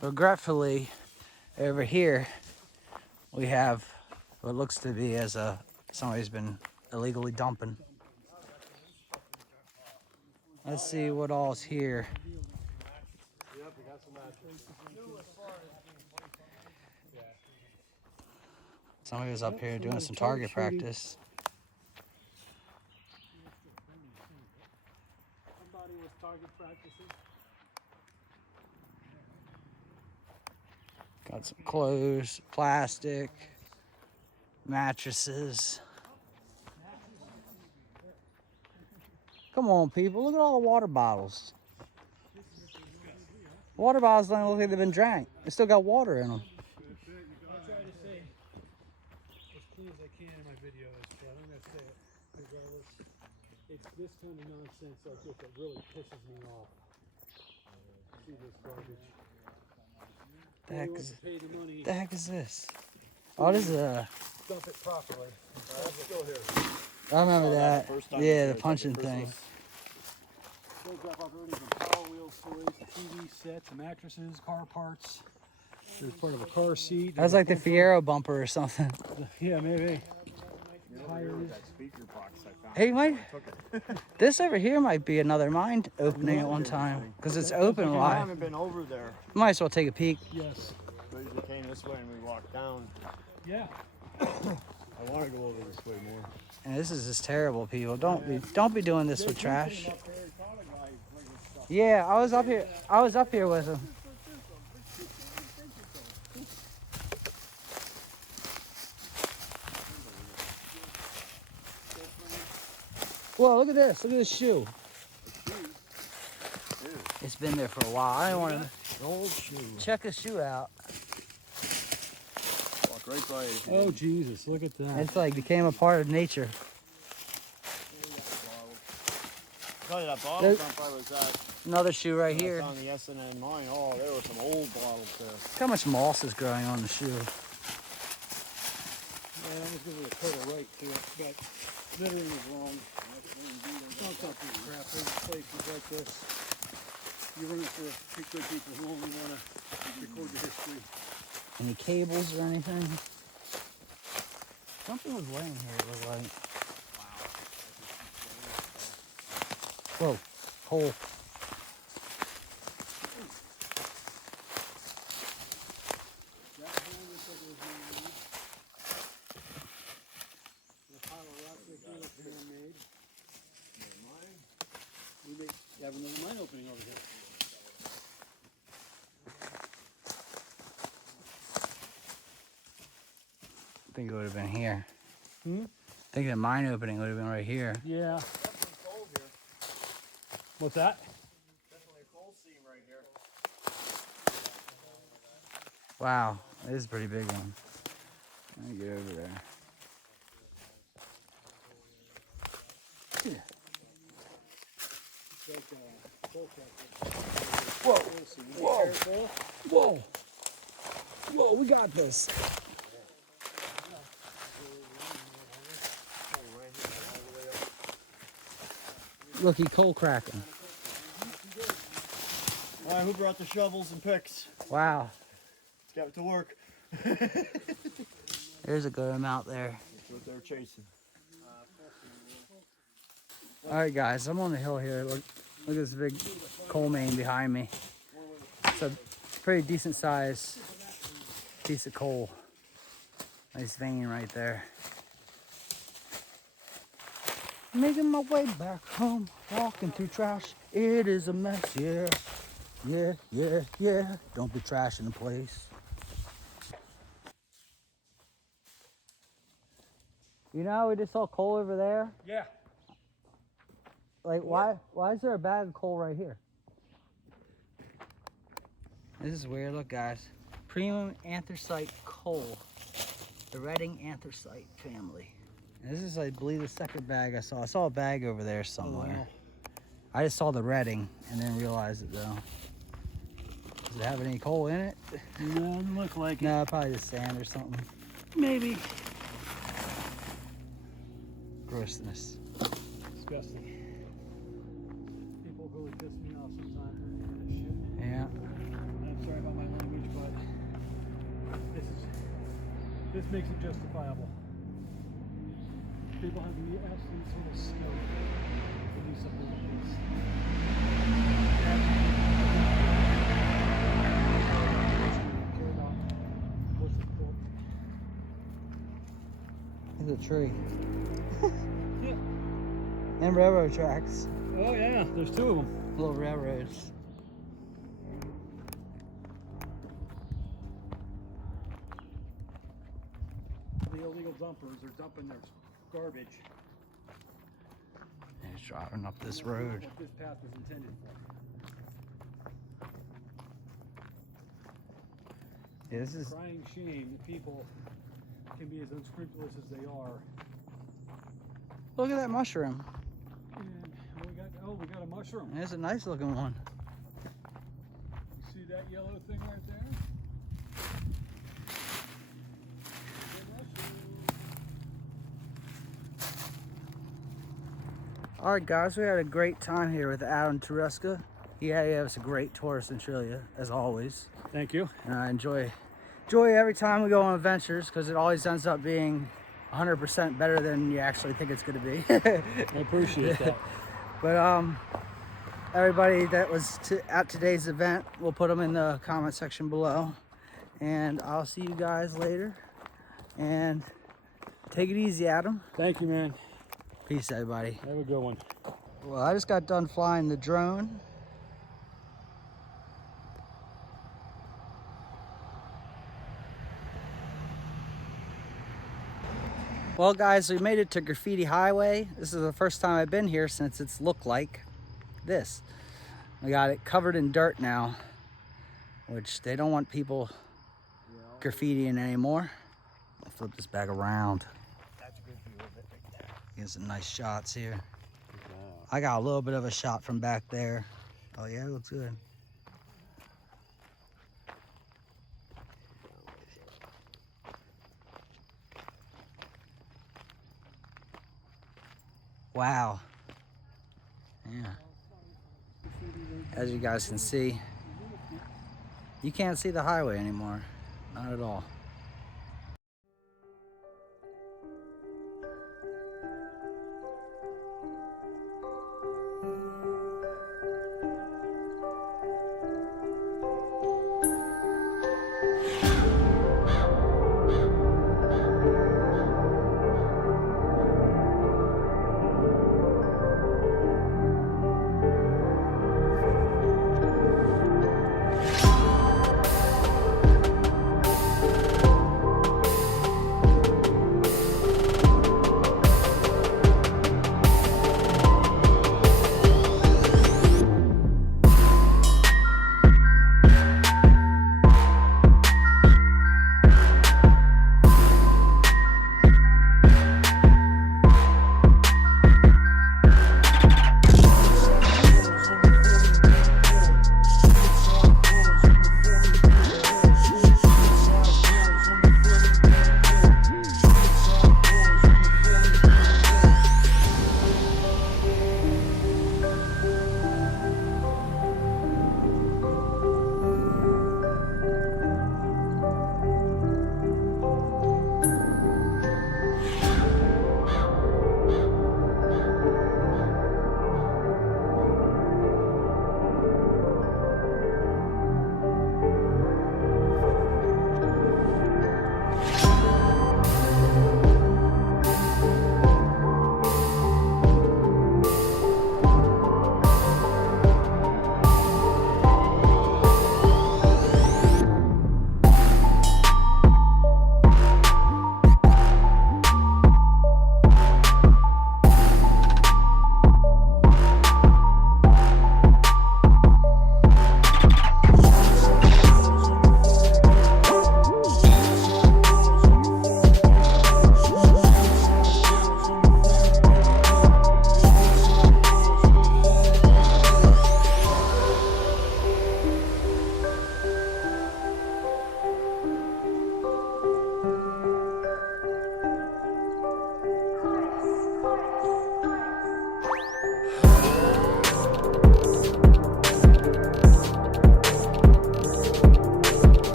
regretfully, over here, we have what looks to be as somebody's been illegally dumping. Let's see what all's here. Yep, we got some matches. Somebody was up here doing some target practice. Somebody was target practicing. Got some clothes, plastic, mattresses. Come on, people. Look at all the water bottles. Water bottles don't look like they've been drank. They still got water in them. I try to say as clean as I can in my videos, but I think that's it. Regardless, it's this kind of nonsense like this that really pisses me off. See this garbage. The heck Who wants is, to pay the money? the heck is this? Oh, this is a dump it properly. That's still here. I remember that. First time Yeah, I the was punching there, thing. They'll drop off everything from Power Wheels toys, the TV sets, the mattresses, car parts. There's part of a car seat. That was like the Fiero bumper or something. Yeah, maybe. Tires. That speaker box I found. Hey, Mike. I took it. This over here might be another mine opening at one time because it's open I wide. haven't been over there. Might as well take a peek. Yes. We usually came this way and we walked down. Yeah. I want to go over this way more. And this is just terrible, people. Don't be doing this with trash. Yeah, I was up here. I was up here with him. Whoa, look at this. Look at this shoe. It's been there for a while. I don't want to Old shoe. check the shoe out. Walk right by it. Oh, Jesus, look at that. It's like became a part of nature. Tell you that bottle There- dump I was at. Another shoe right I here. found the S&N mine. Oh, there were some old bottles there. Look how much moss is growing on the shoe. Yeah, I was giving it a total right to it, but littering is wrong. Don't dump this crap. There's places like this. You run into good people who only want to record your history. Any cables or anything? Something was laying here, it was like. Whoa, hole. That hole looks like it was man-made. The pile of rock right there looks handmade. We may have another mine opening over here. I think it would have been here. Hmm? I think the mine opening would have been right here. Yeah. Definitely cold here. What's that? Definitely a coal seam right here. Wow, this is a pretty big one. Let me get over there. Whoa, whoa, whoa, whoa, we got this. Looky, coal cracking. All right, who brought the shovels and picks? Wow, Let's get it to work. there's a good amount there. That's what they're chasing. All right, guys, I'm on the hill here. Look at this big coal main behind me. It's a pretty decent size piece of coal. Nice vein right there. Making my way back home, walking through trash. It is a mess, yeah. Yeah, yeah, yeah. Don't be trashing the place. You know, we just saw coal over there. Yeah. Like, why is there a bag of coal right here? This is weird. Look, guys. Premium anthracite coal. The Redding anthracite family. And this is, I believe, the second bag I saw. I saw a bag over there somewhere. wow. I just saw the Redding and then realized it, though. Does it have any coal in it? No, doesn't look like it. No, probably just sand or something. Maybe. Grossness. Disgusting. People really piss me off sometimes when they do this shit. Yeah. I'm sorry about my language, but this makes it justifiable. People have the absolute sort of skill to do something like this. Care about what's it called? It's a tree. Yeah. And railroad tracks. Oh yeah, there's two of them. Little railroads. The illegal dumpers are dumping their garbage. And it's driving up this road. What this path was intended for. Yeah, this is Crying shame that people can be as unscrupulous as they are. look at that mushroom. And we got a mushroom. It's a nice looking one. See that yellow thing right there? All right, guys, we had a great time here with Adam Tereska. He gave us a great tour of Centralia, as always. Thank you. And I enjoy every time we go on adventures because it always ends up being 100% better than you actually think it's going to be. I appreciate that. But everybody that was at today's event, we'll put them in the comment section below. And I'll see you guys later. And take it easy, Adam. Thank you, man. Peace, everybody. Have a good one. Well, I just got done flying the drone. Well, guys, we made it to Graffiti Highway. This is the first time I've been here since it's looked like this. We got it covered in dirt now, which they don't want people graffitiing anymore. I'll flip this back around. That's a good view of it right there. Get some nice shots here. I got a little bit of a shot from back there. Oh yeah, it looks good. Wow. Yeah. As you guys can see, you can't see the highway anymore. Not at all.